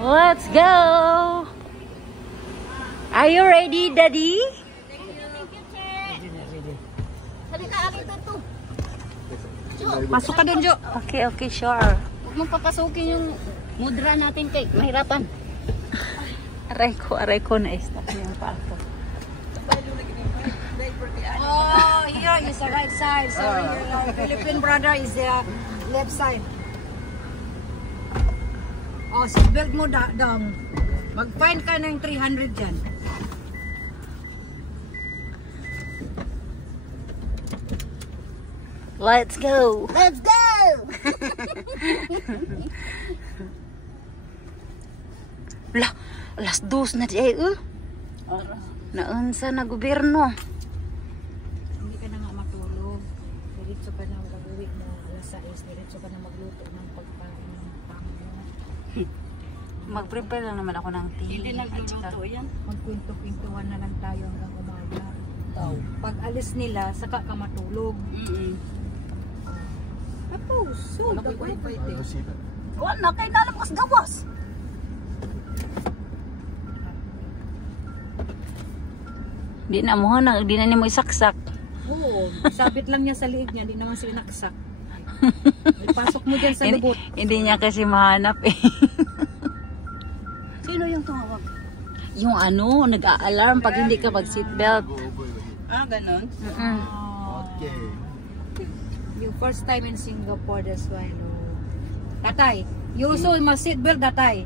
Let's go! Are you ready, Daddy? Pasok ka dun, Jo. Okay, okay, sure. Huwag mong papasukin yung mudra natin kay mahirapan. Aray ko na stop yung pa ako. Oh, here is the right side. So your Philippine brother is the left side. Oh, seatbelt mo down. Mag-find ka ng 300 dyan. Let's go! Let's go! Lah, alas 2 na di ay naunsa na gobyerno. Hindi ka na nga matulog. Diretso ka na mag-uwi mo. Alas 6, diretso ka na magluto ng pagkain ng tamo mo. Mag-prepare lang naman ako ng tea. Hindi nagluluto yan. Magkwento-kwentuhan na lang tayo hanggang umaga. Pag alis nila, saka ka matulog. Tapos, so, wifi din. Wala, kay nalamas gawas. Di na mo na, di na ni mo isaksak. Oo, sabit lang niya sa liig niya, di naman sinaksak. Ipasok mo dyan sa lubot. Hindi niya kasi mahanap eh. Sino yung tumawag? Yung ano, nag-a-alarm pag hindi ka mag-seatbelt. Ah, ganun? Okay. Yung first time in Singapore, that's why, no. Tatay, you also must seatbelt, tatay.